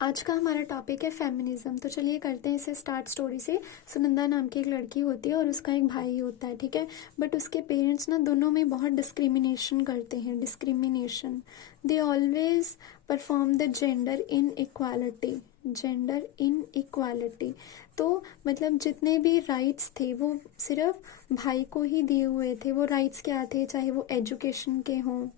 आज का हमारा टॉपिक है फेमिनिज्म। तो चलिए करते हैं इसे स्टार्ट स्टोरी से। सुनंदा नाम की एक लड़की होती है और उसका एक भाई होता है, ठीक है। बट उसके पेरेंट्स ना दोनों में बहुत डिस्क्रिमिनेशन करते हैं। Discrimination, they always perform the gender in equality. Gender in equality, तो मतलब जितने भी राइट्स थे वो सिर्फ भाई को ही दिए हुए थे। वो राइट्स क्या थे, चाहे वो एजुकेशन के हों,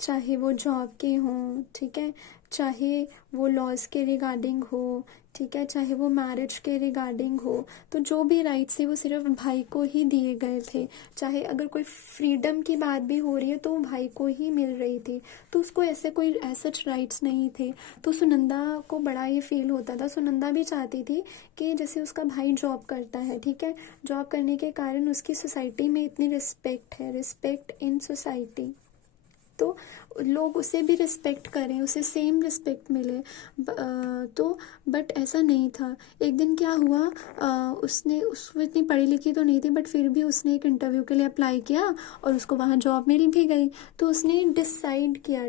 चाहे वो जॉब के हों, ठीक है, चाहे वो लॉज के रिगार्डिंग हो, ठीक है, चाहे वो मैरिज के रिगार्डिंग हो। तो जो भी राइट्स थे वो सिर्फ भाई को ही दिए गए थे। चाहे अगर कोई फ्रीडम की बात भी हो रही है तो वो भाई को ही मिल रही थी। तो उसको ऐसे कोई सच राइट्स नहीं थे। तो सुनंदा को बड़ा ये फील होता था। सुनंदा भी चाहती थी कि जैसे उसका भाई जॉब करता है, ठीक है, जॉब करने के कारण उसकी सोसाइटी में इतनी रिस्पेक्ट है, रिस्पेक्ट इन सोसाइटी, तो लोग उसे भी रिस्पेक्ट करें, उसे सेम रिस्पेक्ट मिले। तो बट ऐसा नहीं था। एक दिन क्या हुआ, वो इतनी पढ़ी लिखी तो नहीं थी, बट फिर भी उसने एक इंटरव्यू के लिए अप्लाई किया और उसको वहाँ जॉब मिल भी गई। तो उसने डिसाइड किया,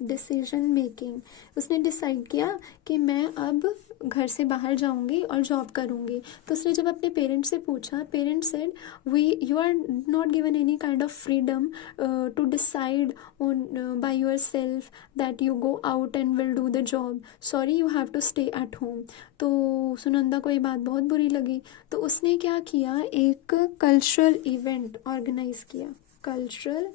डिसीजन मेकिंग उसने डिसाइड किया कि मैं अब घर से बाहर जाऊंगी और जॉब करूंगी। तो उसने जब अपने पेरेंट्स से पूछा, parents said we you are not given any kind of freedom to decide on by your self that you go out and will do the job, sorry you have to stay at home. तो सुनंदा को ये बात बहुत बुरी लगी। तो उसने क्या किया, एक कल्चरल इवेंट ऑर्गेनाइज किया। कल्चरल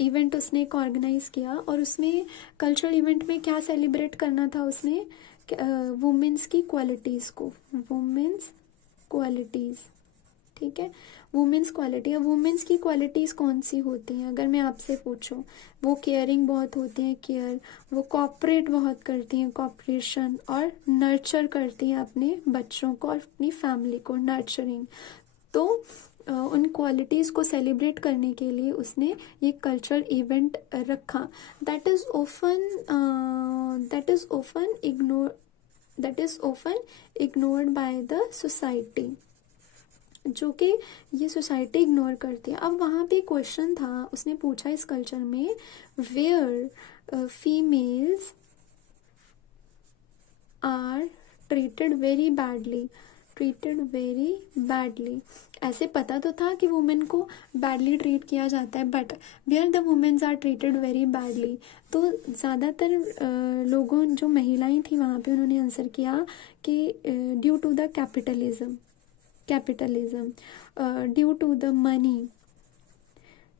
इवेंट उसने एक ऑर्गेनाइज किया और उसमें कल्चरल इवेंट में क्या सेलिब्रेट करना था उसने, वुमेन्स की क्वालिटीज़ को, वुमेन्स क्वालिटीज़, ठीक है, वुमेन्स क्वालिटी। अब वुमेन्स की क्वालिटीज़ कौन सी होती हैं अगर मैं आपसे पूछूं, वो केयरिंग बहुत होती हैं, केयर, वो कॉपरेट बहुत करती हैं, कॉपरेशन, और नर्चर करती हैं अपने बच्चों को और अपनी फैमिली को, नर्चरिंग। तो उन क्वालिटीज़ को सेलिब्रेट करने के लिए उसने ये कल्चरल इवेंट रखा। That is often ignore that is often ignored by the society, जो कि ये सोसाइटी इग्नोर करती है। अब वहाँ पे क्वेश्चन था, उसने पूछा इस कल्चर में, where females are treated very badly. ऐसे पता तो था कि वुमेन को बैडली ट्रीट किया जाता है, but where the womens are treated very badly. तो ज़्यादातर लोगों, जो महिलाएं थी वहाँ पे, उन्होंने आंसर किया कि due to the capitalism, due to the money,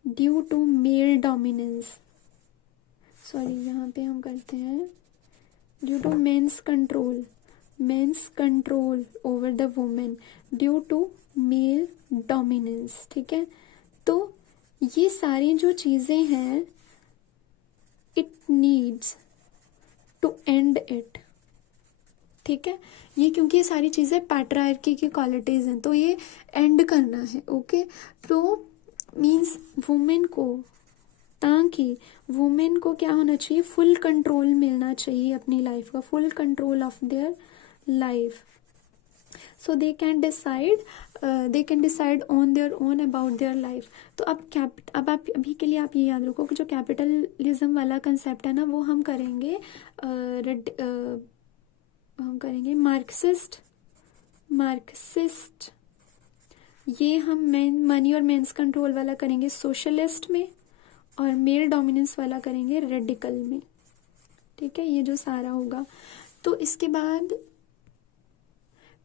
due to male dominance, sorry यहाँ पे हम करते हैं due to mens control over the women, due to male dominance, ठीक है। तो ये सारी जो चीज़ें हैं, it needs to end it, ठीक है। ये क्योंकि ये सारी चीज़ें पैट्रियार्की की क्वालिटीज़ हैं, तो ये एंड करना है, ओके। तो मीन्स वुमेन को, ताकि वुमेन को क्या होना चाहिए, फुल कंट्रोल मिलना चाहिए अपनी लाइफ का, full control of their life, so they can decide on their own about their life. तो अब आप अभी के लिए आप ये याद रखो कि जो कैपिटलिज्म वाला कंसेप्ट है ना, वो हम करेंगे मार्क्सिस्ट। ये हम मनी और मेंस कंट्रोल वाला करेंगे सोशलिस्ट में, और मेल डोमिनेंस वाला करेंगे रेडिकल में, ठीक है। ये जो सारा होगा, तो इसके बाद,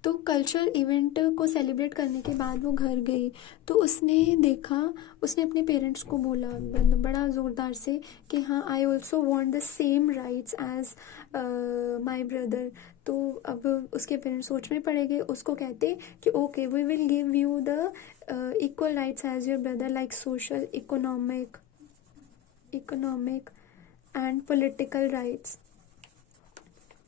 तो कल्चरल इवेंट को सेलिब्रेट करने के बाद वो घर गई। तो उसने देखा, उसने अपने पेरेंट्स को बोला बड़ा ज़ोरदार से कि हाँ, I also want the same rights as my brother. तो अब उसके पेरेंट्स सोच में पड़ गए। उसको कहते कि okay, we will give you the equal rights as your brother, like social, economic and political rights.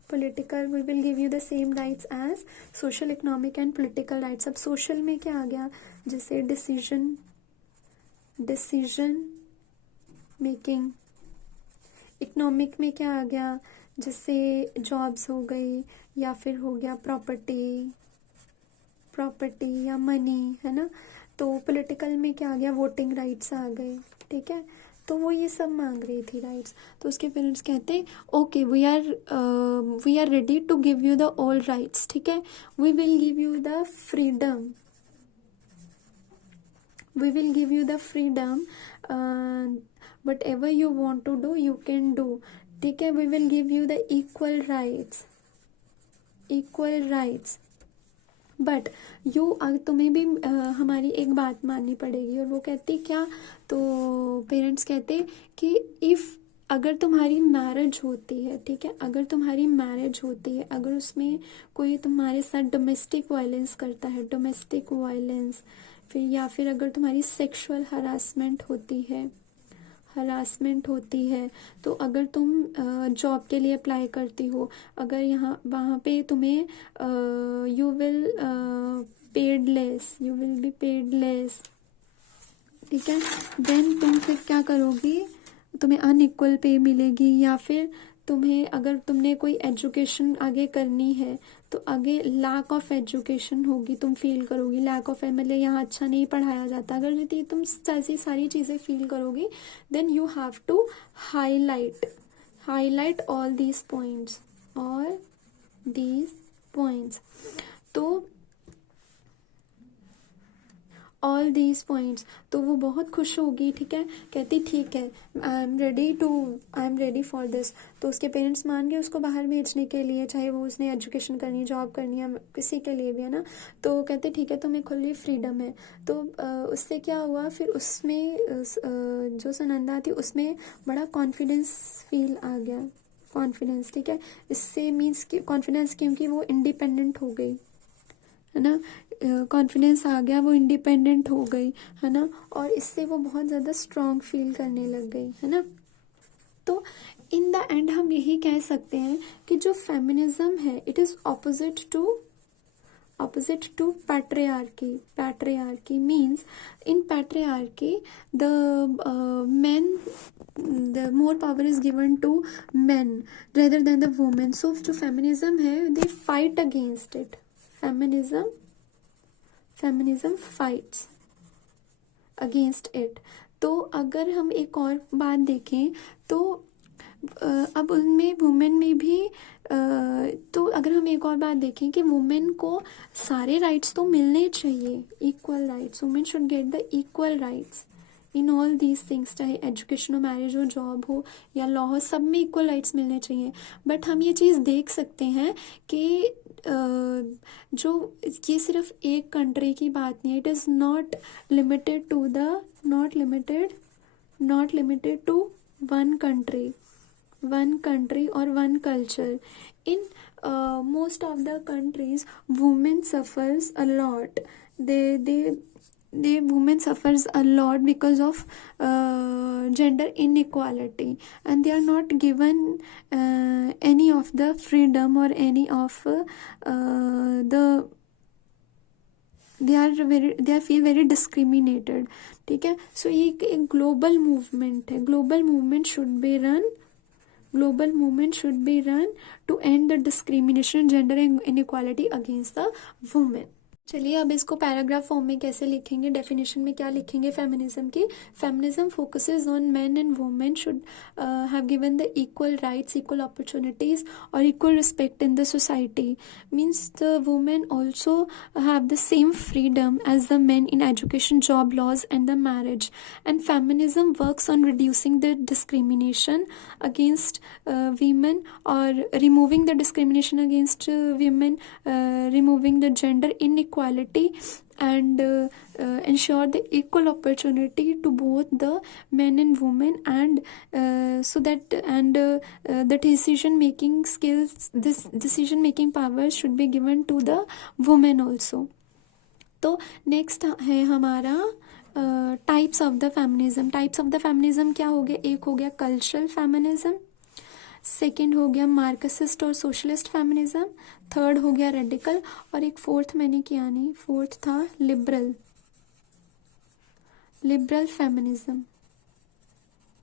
Political, we will give you the same rights as social, economic and political rights. अब social में क्या आ गया, जैसे decision making. Economic में क्या आ गया, जैसे jobs हो गई, या फिर हो गया प्रॉपर्टी या मनी, है ना। तो पॉलिटिकल में क्या आ गया, वोटिंग राइट्स आ गए, ठीक है। तो वो ये सब मांग रही थी राइट्स। तो उसके पेरेंट्स कहते हैं okay we are ready to give you the all rights, ठीक है, we will give you the freedom, we will give you the freedom, whatever you want to do you can do, ठीक है, we will give you the equal rights, but तुम्हें भी हमारी एक बात माननी पड़ेगी। और वो कहती क्या, तो पेरेंट्स कहते कि अगर तुम्हारी मैरिज होती है, ठीक है, अगर तुम्हारी मैरिज होती है, अगर उसमें कोई तुम्हारे साथ डोमेस्टिक वायलेंस करता है, डोमेस्टिक वायलेंस, या फिर अगर तुम्हारी सेक्सुअल हरासमेंट होती है, तो अगर तुम जॉब के लिए अप्लाई करती हो, अगर वहाँ पे तुम्हें you will be paid less, ठीक है, देन तुम फिर क्या करोगी, तुम्हें अनइक्वल पे मिलेगी, या फिर तुम्हें अगर तुमने कोई एजुकेशन आगे करनी है तो आगे लैक ऑफ एजुकेशन होगी, तुम फील करोगी लैक ऑफ, मतलब यहाँ अच्छा नहीं पढ़ाया जाता, अगर यदि तुम ऐसी सारी चीज़ें फील करोगी, then you have to highlight all these points, तो ऑल दीज पॉइंट्स, तो वो बहुत खुश होगी, ठीक है, कहती ठीक है I am ready for this. तो उसके पेरेंट्स मान गए उसको बाहर भेजने के लिए, चाहे वो उसने एजुकेशन करनी, जॉब करनी है, किसी के लिए भी, है ना। तो कहते ठीक है तुम्हें खुली फ्रीडम है। तो उससे क्या हुआ, फिर उसमें जो सुनंदा थी उसमें बड़ा कॉन्फिडेंस फील आ गया, कॉन्फिडेंस, ठीक है, इससे मीन्स कि कॉन्फिडेंस, क्योंकि वो इंडिपेंडेंट हो गई, है ना, कॉन्फिडेंस आ गया, वो इंडिपेंडेंट हो गई, है ना, और इससे वो बहुत ज़्यादा स्ट्रॉन्ग फील करने लग गई, है ना। तो इन द एंड हम यही कह सकते हैं कि जो फेमिनिज्म है it is opposite to patriarchy means in patriarchy the more power is given to men rather than the women, so जो फेमिनिज्म है they fight against it, feminism fights against it. तो अगर हम एक और बात देखें तो अब उनमें वुमेन में भी तो अगर हम एक और बात देखें कि वुमेन को सारे राइट्स तो मिलने चाहिए, equal rights, women should get the equal rights in all these things, चाहे एजुकेशन हो, मैरिज हो, जॉब हो या लॉ हो, सब में इक्वल राइट्स मिलने चाहिए। बट हम ये चीज़ देख सकते हैं कि जो ये सिर्फ एक कंट्री की बात नहीं है, it is not limited to one country और one culture. In most of the countries women suffers a lot, women suffers a lot because of gender inequality, and they are not given any of the freedom or any of they feel very discriminated, ठीक है। So ये एक global movement है, global movement should be run to end the discrimination, gender inequality against the women. चलिए अब इसको paragraph form में कैसे लिखेंगे, डेफिनेशन में क्या लिखेंगे फेमिनिज्म की। Feminism focuses on men and women should have given the equal rights, equal opportunities और equal respect in the society, means the women also have the same freedom as the men in education, job, laws and the marriage. And feminism works on reducing the discrimination against women or removing the discrimination against women, removing the gender inequality and ensure the equal opportunity to both the men and women, and so that the decision making skills, this decision making power should be given to the women also। तो next है हमारा types of the feminism. Types of the feminism क्या हो गया, एक हो गया cultural feminism, second हो गया मार्क्सिस्ट और सोशलिस्ट फेमिनिज्म, थर्ड हो गया रेडिकल, और एक फोर्थ मैंने किया नहीं, फोर्थ था लिबरल फेमिनिज्म,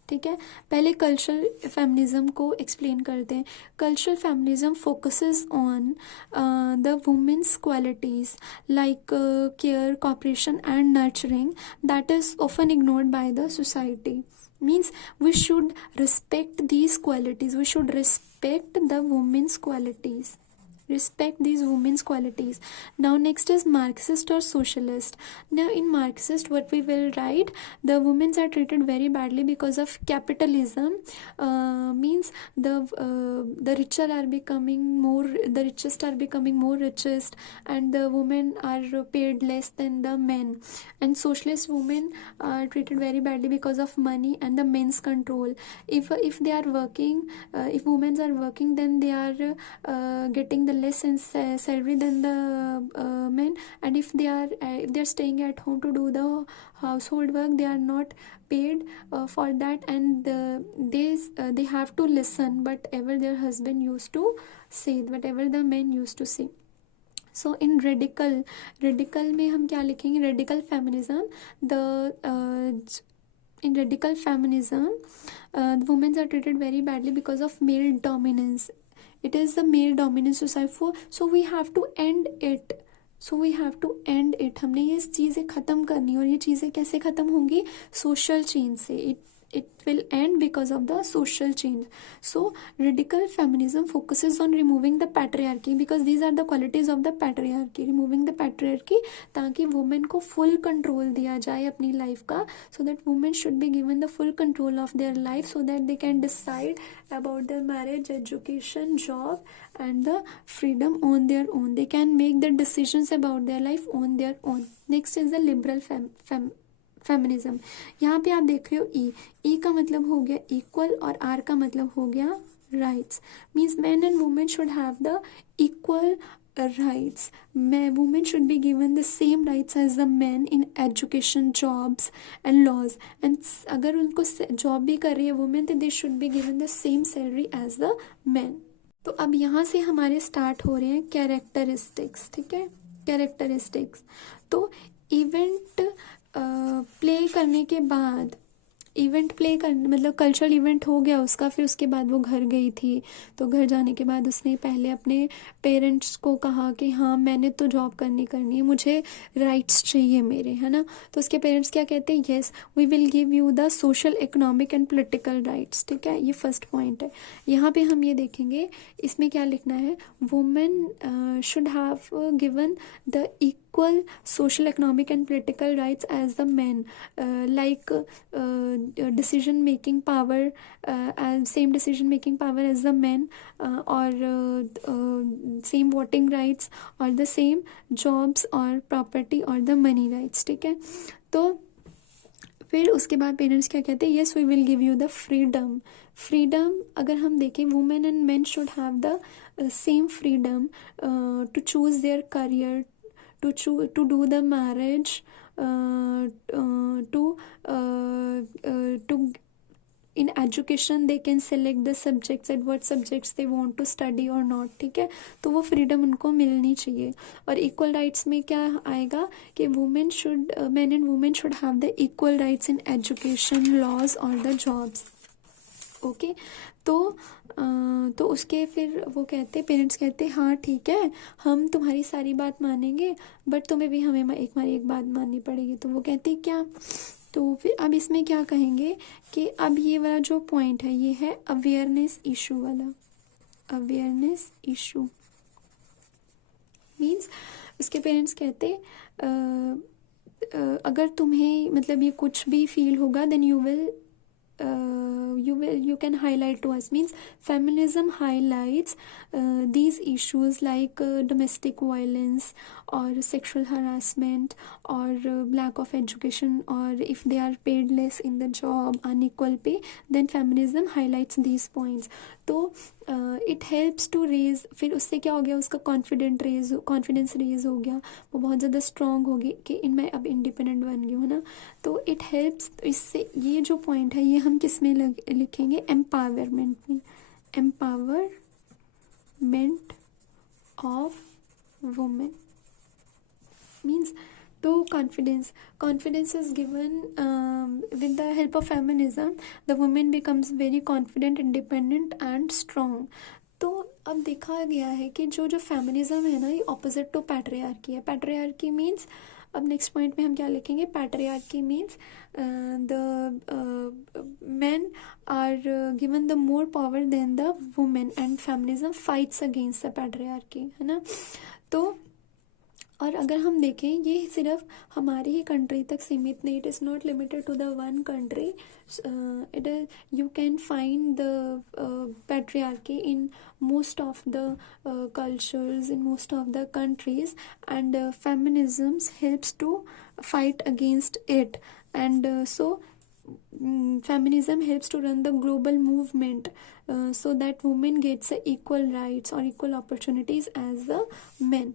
ठीक है। पहले कल्चरल फेमिनिज्म को एक्सप्लेन करते हैं। Cultural feminism focuses on the womens qualities like care, cooperation and nurturing that is often ignored by the society. means we should respect these qualities, we should respect the women's qualities, respect these women's qualities. Now next is Marxist or socialist. Now in Marxist what we will write, the women are treated very badly because of capitalism. Means the richer are becoming more, the richest are becoming more richest, and the women are paid less than the men. And socialist women are treated very badly because of money and the men's control. If they are working, if women are working, then they are getting the less in salary than the men. And if they're staying at home to do the household work, they are not paid for that, and they have to listen whatever their husband used to say, whatever the men used to say. So in radical में हम क्या लिखेंगे, radical feminism, in radical feminism, women are treated very badly because of male dominance. It is the male dominance society, so we have to end it. हमने ये चीज़ें ख़त्म करनी, और ये चीज़ें कैसे ख़त्म होंगी, सोशल चेंज से. It will end because of the social change. So radical feminism focuses on removing the patriarchy, because these are the qualities of the patriarchy. Removing the patriarchy ताकि women को full control दिया जाए अपनी life का, so that women should be given the full control of their life, so that they can decide about their marriage, education, job and the freedom on their own. They can make the decisions about their life on their own. Next is the liberal feminism. यहाँ पे आप देख रहे हो ई का मतलब हो गया इक्वल, और आर का मतलब हो गया rights. Means man and women should have the equal rights. Women should be given the same rights as the men in education, jobs and laws. And अगर उनको जॉब भी कर रही है वुमेन, तो they should be given the same salary as the men. तो अब यहाँ से हमारे स्टार्ट हो रहे हैं कैरेक्टरिस्टिक्स. ठीक है, कैरेक्टरिस्टिक्स. तो इवेंट प्ले करने के बाद, इवेंट प्ले करने मतलब कल्चरल इवेंट हो गया उसका, फिर उसके बाद वो घर गई थी. तो घर जाने के बाद उसने पहले अपने पेरेंट्स को कहा कि हाँ मैंने तो जॉब करनी है, मुझे राइट्स चाहिए मेरे, है ना. तो उसके पेरेंट्स क्या कहते हैं, yes we will give you the social, economic and political rights. ठीक है, ये फर्स्ट पॉइंट है. यहाँ पे हम ये देखेंगे इसमें क्या लिखना है, women should have given the equal social, economic and political rights as the men, like decision making power, and same decision making power as the men, or same voting rights, or the same jobs or property or the money rights. ठीक है, तो फिर उसके बाद parents क्या कहते हैं, yes we will give you the freedom. अगर हम देखें, women and men should have the same freedom to choose their career, to do the marriage, to in education they can select the subjects and what subjects they want to study or not. ठीक है, तो वो freedom उनको मिलनी चाहिए. और equal rights में क्या आएगा कि men and women should have the equal rights in education, laws or the jobs. Okay, तो उसके फिर वो कहते, पेरेंट्स कहते हाँ ठीक है हम तुम्हारी सारी बात मानेंगे, बट तुम्हें भी हमें एक बात माननी पड़ेगी. तो वो कहते क्या, तो फिर अब इसमें क्या कहेंगे कि अब ये वाला जो पॉइंट है ये है अवेयरनेस इशू वाला. अवेयरनेस इशू मीन्स उसके पेरेंट्स कहते अगर तुम्हें मतलब ये कुछ भी फील होगा, then you can highlight to us. Means feminism highlights these issues like domestic violence or sexual harassment or lack of education, or if they are paid less in the job, unequal pay, then feminism highlights these points. तो it helps to raise, फिर उससे क्या हो गया, उसका confidence raise हो गया, वो बहुत ज़्यादा स्ट्रॉन्ग होगी कि मैं अब इंडिपेंडेंट बन गई हूँ ना. तो इट हेल्प्स, इससे ये जो पॉइंट है ये हम किस में लिखेंगे, एम्पावरमेंट में. एम्पावरमेंट ऑफ वुमेन मीन्स, तो confidence is given with the help of feminism. The woman becomes very confident, independent and strong. तो अब देखा गया है कि जो फेमिनिज्म है ना, ये ऑपोजिट टू पैट्रियार्की है. पैट्रियार्की मीन्स अब नेक्स्ट पॉइंट में हम क्या लिखेंगे, patriarchy means the men are given the more power than the women and feminism fights against the patriarchy, है ना। तो और अगर हम देखें ये सिर्फ हमारी ही कंट्री तक सीमित नहीं, it is not limited to the one country, it is you can find the patriarchy in most of the cultures, in most of the countries, and feminism helps to fight against it, and feminism helps to run the global movement, so that women gets equal rights or equal opportunities as the men.